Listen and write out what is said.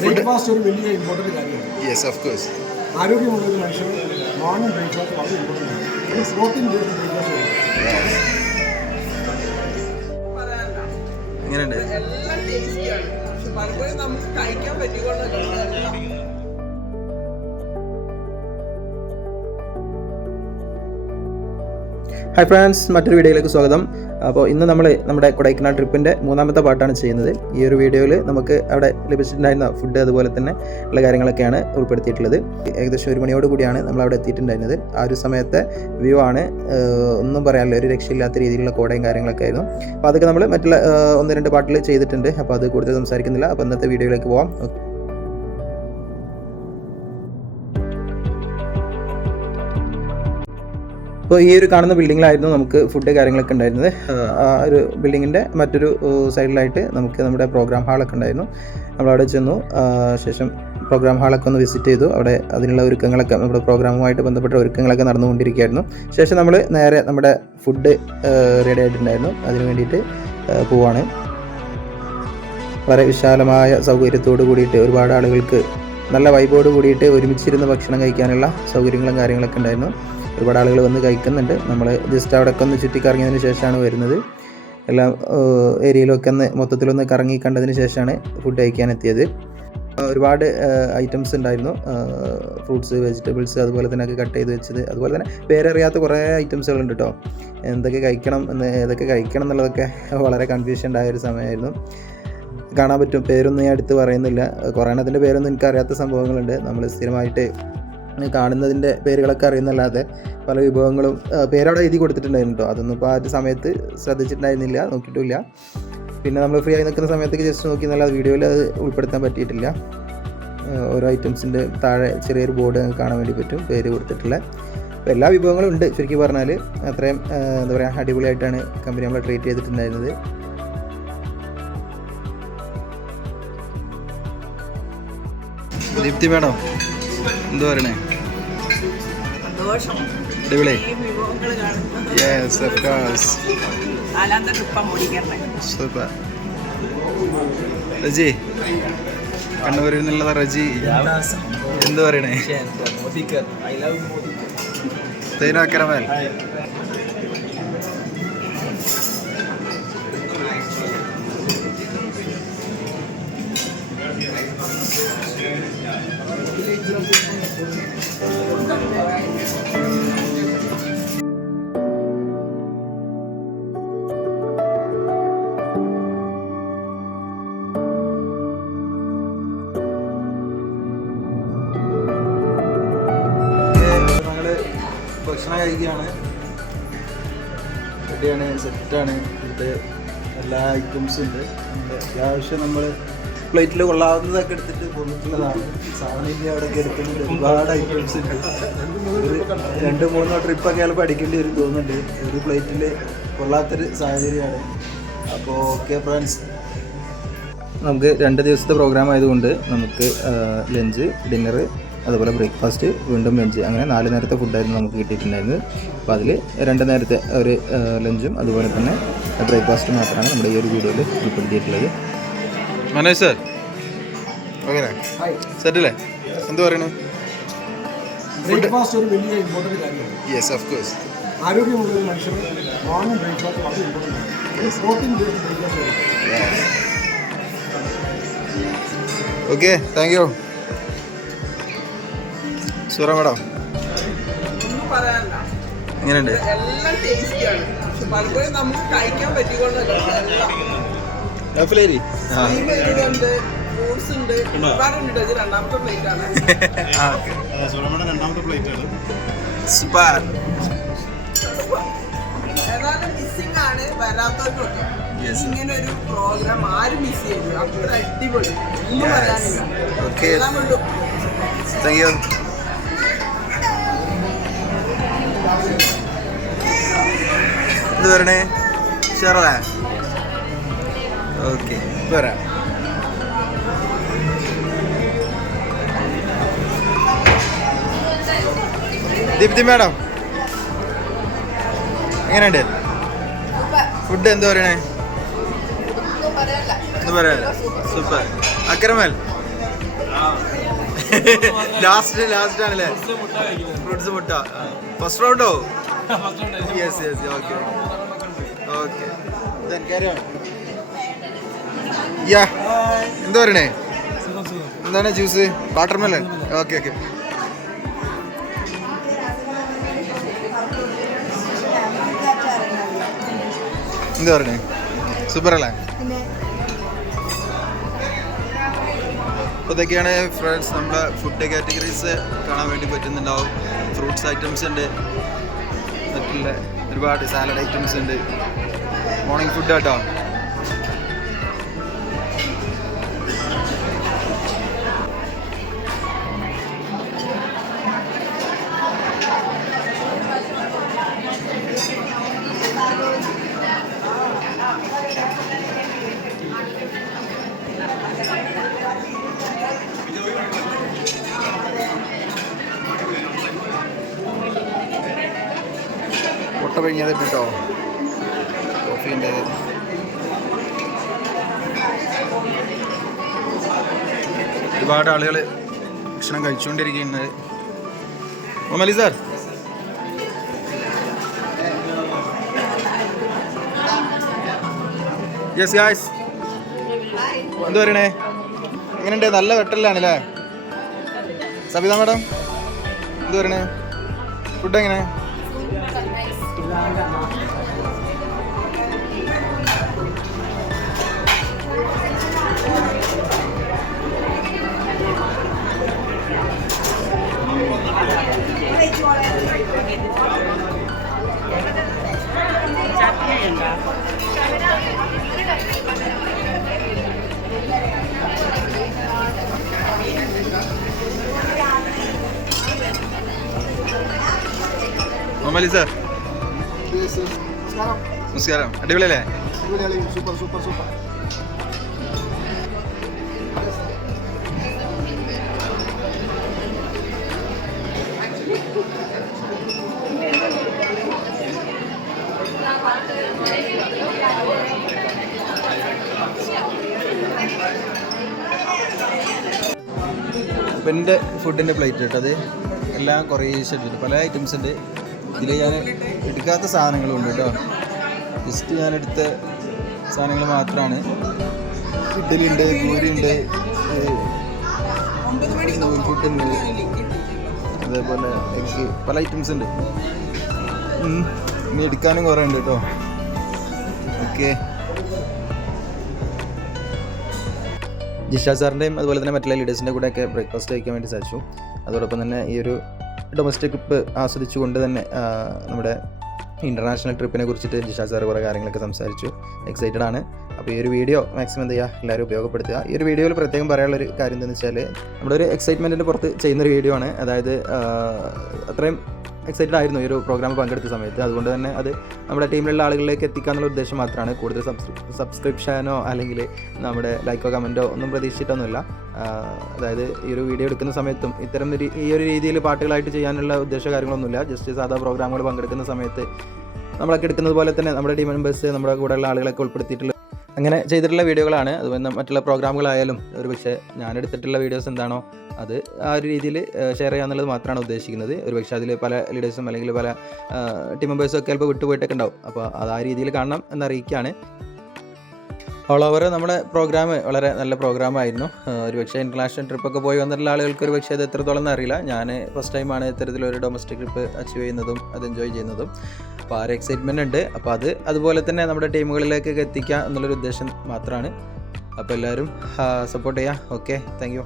Breakfast ഒരു വലിയ important കാര്യമാണ്. Yes of course. ആരോഗ്യമുള്ള ഒരു മനുഷ്യന് മോർണിംഗ് ബ്രേക്ക്ഫാസ്റ്റ് വളരെ ഇമ്പോർട്ടൻ്റ് ആണ്. ഒരു പ്രോട്ടീൻ ബേസ്ഡ് ബ്രേക്ക്ഫാസ്റ്റ് എങ്ങനെയുണ്ട്? എല്ലാം ടേസ്റ്റിയാണ്. പക്ഷെ പലപ്പോഴും നമുക്ക് കഴിക്കാൻ പറ്റിക്കൊള്ളൂ. ഹായ് ഫ്രണ്ട്സ്, മറ്റൊരു വീഡിയോയിലേക്ക് സ്വാഗതം. അപ്പോൾ ഇന്ന് നമ്മൾ നമ്മുടെ കൊടൈക്കനാൽ ട്രിപ്പിൻ്റെ മൂന്നാമത്തെ പാർട്ടാണ് ചെയ്യുന്നത്. ഈ ഒരു വീഡിയോയിൽ നമുക്ക് അവിടെ ലഭിച്ചിട്ടുണ്ടായിരുന്ന ഫുഡ് അതുപോലെ തന്നെ ഉള്ള കാര്യങ്ങളൊക്കെയാണ് ഉൾപ്പെടുത്തിയിട്ടുള്ളത്. ഏകദേശം 1 മണിയോട് കൂടിയാണ് നമ്മൾ അവിടെ എത്തിയിട്ടുണ്ടായിരുന്നത്. ആ ഒരു സമയത്തെ വ്യൂ ആണ് ഒന്നും പറയാനില്ല, ഒരു രക്ഷയില്ലാത്ത രീതിയിലുള്ള കോടയും കാര്യങ്ങളൊക്കെ ആയിരുന്നു. അപ്പോൾ അതൊക്കെ നമ്മൾ മറ്റുള്ള 1-2 പാർട്ടിൽ ചെയ്തിട്ടുണ്ട്. അപ്പോൾ അത് കൂടുതൽ സംസാരിക്കുന്നില്ല. അപ്പോൾ ഇന്നത്തെ വീഡിയോയിലേക്ക് പോകാം. അപ്പോൾ ഈ ഒരു കാണുന്ന ബിൽഡിങ്ങിലായിരുന്നു നമുക്ക് ഫുഡ് കാര്യങ്ങളൊക്കെ ഉണ്ടായിരുന്നത്. ആ ഒരു ബിൽഡിങ്ങിൻ്റെ മറ്റൊരു സൈഡിലായിട്ട് നമുക്ക് നമ്മുടെ പ്രോഗ്രാം ഹാളൊക്കെ ഉണ്ടായിരുന്നു. നമ്മളവിടെ ചെന്നു. ശേഷം പ്രോഗ്രാം ഹാളൊക്കെ ഒന്ന് വിസിറ്റ് ചെയ്തു. അവിടെ അതിനുള്ള ഒരുക്കങ്ങളൊക്കെ, നമ്മുടെ പ്രോഗ്രാമുമായിട്ട് ബന്ധപ്പെട്ട ഒരുക്കങ്ങളൊക്കെ നടന്നുകൊണ്ടിരിക്കുകയായിരുന്നു. ശേഷം നമ്മൾ നേരെ നമ്മുടെ ഫുഡ് റെഡി ആയിട്ടുണ്ടായിരുന്നു. അതിന് വേണ്ടിയിട്ട് പോവാണ്. വളരെ വിശാലമായ സൗകര്യത്തോട് കൂടിയിട്ട് ഒരുപാട് ആളുകൾക്ക് നല്ല വൈബോട് കൂടിയിട്ട് ഒരുമിച്ചിരുന്ന് ഭക്ഷണം കഴിക്കാനുള്ള സൗകര്യങ്ങളും കാര്യങ്ങളൊക്കെ ഉണ്ടായിരുന്നു. ഒരുപാട് ആളുകൾ വന്ന് കഴിക്കുന്നുണ്ട്. നമ്മൾ ജസ്റ്റ് അവിടെയൊക്കെ ഒന്ന് ചുറ്റിക്കറങ്ങിയതിന് ശേഷമാണ് വരുന്നത്. എല്ലാ ഏരിയയിലൊക്കെ ഒന്ന് മൊത്തത്തിലൊന്ന് കറങ്ങി കണ്ടതിന് ശേഷമാണ് ഫുഡ് കഴിക്കാൻ എത്തിയത്. ഒരുപാട് ഐറ്റംസ് ഉണ്ടായിരുന്നു. ഫ്രൂട്ട്സ്, വെജിറ്റബിൾസ്, അതുപോലെ തന്നെ ഒക്കെ കട്ട് ചെയ്ത് വെച്ചത്. അതുപോലെ തന്നെ പേരറിയാത്ത കുറേ ഐറ്റംസുകളുണ്ട് കേട്ടോ. ഏതൊക്കെ കഴിക്കണം എന്നുള്ളതൊക്കെ വളരെ കൺഫ്യൂഷൻ ഉണ്ടായ ഒരു സമയമായിരുന്നു. കാണാൻ പറ്റും, പേരൊന്നും ഞാൻ എടുത്ത് പറയുന്നില്ല. കുറേ എണ്ണത്തിൻ്റെ പേരൊന്നും എനിക്കറിയാത്ത സംഭവങ്ങളുണ്ട്. നമ്മൾ സ്ഥിരമായിട്ട് കാണുന്നതിൻ്റെ പേരുകളൊക്കെ അറിയുന്നല്ലാതെ പല വിഭവങ്ങളും പേരവിടെ എഴുതി കൊടുത്തിട്ടുണ്ടായിരുന്നു കേട്ടോ. അതൊന്നും ഇപ്പോൾ ആ ഒരു സമയത്ത് ശ്രദ്ധിച്ചിട്ടുണ്ടായിരുന്നില്ല, നോക്കിയിട്ടില്ല. പിന്നെ നമ്മൾ ഫ്രീ ആയി നിൽക്കുന്ന സമയത്തേക്ക് ജസ്റ്റ് നോക്കി എന്നല്ലാതെ വീഡിയോയിൽ അത് ഉൾപ്പെടുത്താൻ പറ്റിയിട്ടില്ല. ഓരോ ഐറ്റംസിൻ്റെ താഴെ ചെറിയൊരു ബോർഡ് നമുക്ക് കാണാൻ വേണ്ടി പറ്റും, പേര് കൊടുത്തിട്ടുള്ള. അപ്പോൾ എല്ലാ വിഭവങ്ങളും ഉണ്ട്. ശരിക്കും പറഞ്ഞാൽ അത്രയും എന്താ പറയുക, അടിപൊളിയായിട്ടാണ് കമ്പനി നമ്മളെ ട്രീറ്റ് ചെയ്തിട്ടുണ്ടായിരുന്നത്. ദീപ്തി മേഡം എന്താ പറയണേ? അടിപൊളി. Yes of course. Super. Reji, കണ്ണൂരിൽ നിന്നുള്ള റജി എന്ത് പറയണേ? തേനോ കരമൽ. ഭക്ഷണം കഴിക്കുകയാണ്. റെഡിയാണ്, സെറ്റാണ്. ഫുഡ് എല്ലാ ഐറ്റംസും ഉണ്ട്. അത്യാവശ്യം നമ്മൾ പ്ലേറ്റിൽ കൊള്ളാവുന്നതൊക്കെ എടുത്തിട്ട് പോന്നിട്ടുള്ളതാണ്. സാധനം അവിടെയൊക്കെ എടുക്കുന്നുണ്ട്. ഒരുപാട് ഐറ്റംസ് ഉണ്ട്. ഒരു 2-3 ട്രിപ്പൊക്കെ ചിലപ്പോൾ അടിക്കേണ്ടി വരും തോന്നുന്നുണ്ട്. ഒരു പ്ലേറ്റിൽ കൊള്ളാത്തൊരു സാഹചര്യമാണ്. അപ്പോൾ ഓക്കെ ഫ്രണ്ട്സ്, നമുക്ക് 2 ദിവസത്തെ പ്രോഗ്രാം ആയതുകൊണ്ട് നമുക്ക് ലഞ്ച്, ഡിന്നർ, അതുപോലെ ബ്രേക്ക്ഫാസ്റ്റ്, വീണ്ടും ലഞ്ച്, അങ്ങനെ 4 നേരത്തെ ഫുഡായിരുന്നു നമുക്ക് കിട്ടിയിട്ടുണ്ടായിരുന്നത്. അപ്പോൾ അതിൽ 2 നേരത്തെ ഒരു ലഞ്ചും അതുപോലെ തന്നെ ബ്രേക്ക്ഫാസ്റ്റ് മാത്രമാണ് നമ്മുടെ ഈ ഒരു വീഡിയോയിൽ ഉൾപ്പെടുത്തിയിട്ടുള്ളത്. മനോജ് സർ, ഓക്കെ സെറ്റല്ലേ? എന്ത് പറയണു? ബ്രേക്ക്ഫാസ്റ്റ് ഒരു വലിയ ഇമ്പോർട്ടൻറ്റ് കാര്യമാണ്. Yes of course. ആരോഗ്യമുള്ള ഒരു മനുഷ്യന് മോർണിംഗ് ബ്രേക്ക്ഫാസ്റ്റ് വളരെ ഇമ്പോർട്ടൻ്റ് ആണ്. ഒരു protein based breakfast. Okay, thank you. Sura madam ഒന്നും പറയാനില്ല. എങ്ങനെയുണ്ട്? എല്ലാം ടേസ്റ്റിയാണ്. പക്ഷെ പലപ്പോഴും നമുക്ക് കഴിക്കാൻ പറ്റിക്കൊള്ളൂ. ഉണ്ട്, ഫ്രൂട്ട്സ് ഉണ്ട്, ഒരുപാടുണ്ട്. ഇത് 2ാമത്തെ പ്ലേറ്റ് ആണ്. ഏതായാലും മിസ്സിംഗ് ആണ് വരാത്തവർക്കൊക്കെ. ഇങ്ങനെ ഒരു പ്രോഗ്രാം ആരും മിസ് ചെയ്തു. അത്ര അടിപൊളി, ഒന്നും പറയാനില്ല. എല്ലാം ഉള്ളൂ. Thank you. എന്ത് പറയണേ? ഷെറേ. ഓക്കെ, വരാം. ദീപ്തി മാഡം എങ്ങനെയുണ്ട് ഫുഡ്? എന്ത് പറയണേ? ഒന്നും പറയാനില്ല. സൂപ്പർ. അക്രമൽ ലാസ്റ്റ് ആണല്ലേ ഫ്രൂട്ട്സ് മുട്ട ഫസ്റ്റ് റൗണ്ടോ യെസ് ഓക്കെ ഓക്കെ എന്താ പറയണേ എന്താണ് ജ്യൂസ് വാട്ടർമെലൺ ഓക്കെ എന്താ പറയണേ സൂപ്പർ അല്ലേ അപ്പോൾ ഇതൊക്കെയാണ് ഫ്രണ്ട്സ് നമ്മുടെ ഫുഡ് കാറ്റഗറീസ് കാണാൻ വേണ്ടി പറ്റുന്നുണ്ടാവും ഫ്രൂട്ട്സ് ഐറ്റംസ് ഉണ്ട് മറ്റുള്ള ഒരുപാട് സാലഡ് ഐറ്റംസ് ഉണ്ട് മോർണിംഗ് ഫുഡ് കേട്ടോ മുട്ട പിഴിഞ്ഞത് കേട്ടോ കോഫീൻ്റെ ഒരുപാട് ആളുകൾ ഭക്ഷണം കഴിച്ചുകൊണ്ടിരിക്കുന്നത് ഒമലി സാർ യെസ് ഗായ്സ് എന്താ പറയണേ എങ്ങനെയുണ്ട് നല്ല വെട്ടലിലാണല്ലേ സബിത മാഡം എന്താ പറയണേ ഫുഡ് എങ്ങനെ ഒമലി സാർ നമസ്കാരം അടിപൊളിയല്ലേ സൂപ്പർ സൂപ്പർ സൂപ്പർ അപ്പം എൻ്റെ ഫുഡിൻ്റെ പ്ലേറ്റ് കേട്ടോ അത് എല്ലാം കുറേ ഷെഡ്യൂൾ പല ഐറ്റംസ് ഉണ്ട് ഇതിൽ ഞാൻ എടുക്കാത്ത സാധനങ്ങളും ഉണ്ട് കേട്ടോ ജസ്റ്റ് ഞാൻ എടുത്ത സാധനങ്ങൾ മാത്രമാണ് ഇഡ്ഡലി ഉണ്ട് പൂരി ഉണ്ട് ഫുഡുണ്ട് അതേപോലെ എനിക്ക് പല ഐറ്റംസ് ഉണ്ട് ഇനി എടുക്കാനും കുറേ ഉണ്ട് കേട്ടോ ഓക്കെ ജിഷ സാറിൻ്റെയും അതുപോലെ തന്നെ മറ്റുള്ള ലീഡേഴ്സിൻ്റെ കൂടെയൊക്കെ ബ്രേക്ക്ഫാസ്റ്റ് കഴിക്കാൻ വേണ്ടി സാധിച്ചു അതോടൊപ്പം തന്നെ ഈ ഒരു ഡൊമസ്റ്റിക് ട്രിപ്പ് ആസ്വദിച്ചുകൊണ്ട് തന്നെ നമ്മുടെ ഇൻ്റർനാഷണൽ ട്രിപ്പിനെ കുറിച്ചിട്ട് ജിഷ സാർ കുറേ കാര്യങ്ങളൊക്കെ സംസാരിച്ചു എക്സൈറ്റഡ് ആണ് അപ്പോൾ ഈ ഒരു വീഡിയോ മാക്സിമം എന്ത് ചെയ്യുക എല്ലാവരും ഉപയോഗപ്പെടുത്തുക ഈ ഒരു വീഡിയോയിൽ പ്രത്യേകം പറയാനുള്ളൊരു കാര്യം എന്താണെന്ന് വെച്ചാൽ നമ്മുടെ ഒരു എക്സൈറ്റ്മെൻറ്റിൻ്റെ പുറത്ത് ചെയ്യുന്നൊരു വീഡിയോ ആണ് അതായത് അത്രയും എക്സൈറ്റഡ് ആയിരുന്നു ഈ ഒരു പ്രോഗ്രാം പങ്കെടുത്ത സമയത്ത് അതുകൊണ്ട് തന്നെ അത് നമ്മുടെ ടീമിലുള്ള ആളുകളിലേക്ക് എത്തിക്കാന്നുള്ള ഉദ്ദേശം മാത്രമാണ് കൂടുതൽ സബ്സ്ക്രിപ്ഷനോ അല്ലെങ്കിൽ നമ്മുടെ ലൈക്കോ കമൻറ്റോ ഒന്നും പ്രതീക്ഷിച്ചിട്ടൊന്നുമില്ല അതായത് ഈ ഒരു വീഡിയോ എടുക്കുന്ന സമയത്തും ഇത്തരം ഈ ഒരു രീതിയിൽ പാട്ടുകളായിട്ട് ചെയ്യാനുള്ള ഉദ്ദേശ കാര്യങ്ങളൊന്നുമില്ല ജസ്റ്റ് സാധാ പ്രോഗ്രാമുകൾ പങ്കെടുക്കുന്ന സമയത്ത് നമ്മളൊക്കെ എടുക്കുന്നത് പോലെ തന്നെ നമ്മുടെ ടീം മെമ്പേഴ്സ് നമ്മുടെ കൂടെയുള്ള ആളുകളൊക്കെ ഉൾപ്പെടുത്തിയിട്ടുള്ള അങ്ങനെ ചെയ്തിട്ടുള്ള വീഡിയോകളാണ് അതുപോലെ മറ്റുള്ള പ്രോഗ്രാമുകളായാലും ഒരു പക്ഷേ ഞാനെടുത്തിട്ടുള്ള വീഡിയോസ് എന്താണോ അത് ആ ഒരു രീതിയിൽ ഷെയർ ചെയ്യാന്നുള്ളത് മാത്രമാണ് ഉദ്ദേശിക്കുന്നത് ഒരു പക്ഷേ അതിൽ പല ലീഡേഴ്സും അല്ലെങ്കിൽ പല ടീം മെമ്പേഴ്സും ഒക്കെ ചിലപ്പോൾ വിട്ടുപോയിട്ടൊക്കെ ഉണ്ടാവും അപ്പോൾ അത് ആ രീതിയിൽ കാണണം എന്നറിയിക്കുകയാണ് ഓൾ ഓവർ നമ്മുടെ പ്രോഗ്രാം വളരെ നല്ല പ്രോഗ്രാമായിരുന്നു ഒരു പക്ഷേ ഇൻ്റർനാഷണൽ ട്രിപ്പൊക്കെ പോയി വന്നിട്ടുള്ള ആളുകൾക്ക് ഒരു പക്ഷേ അത് എത്രത്തോളം എന്നറിയില്ല ഞാൻ ഫസ്റ്റ് ടൈമാണ് ഇത്തരത്തിലൊരു ഡൊമസ്റ്റിക് ട്രിപ്പ് അച്ചീവ് ചെയ്യുന്നതും അത് എൻജോയ് ചെയ്യുന്നതും അപ്പോൾ ആ ഒരു എക്സൈറ്റ്മെൻ്റ് ഉണ്ട് അപ്പോൾ അതുപോലെ തന്നെ നമ്മുടെ ടീമുകളിലേക്കൊക്കെ എത്തിക്കുക എന്നുള്ളൊരു ഉദ്ദേശം മാത്രമാണ് അപ്പോൾ എല്ലാവരും സപ്പോർട്ട് ചെയ്യുക ഓക്കെ താങ്ക് യു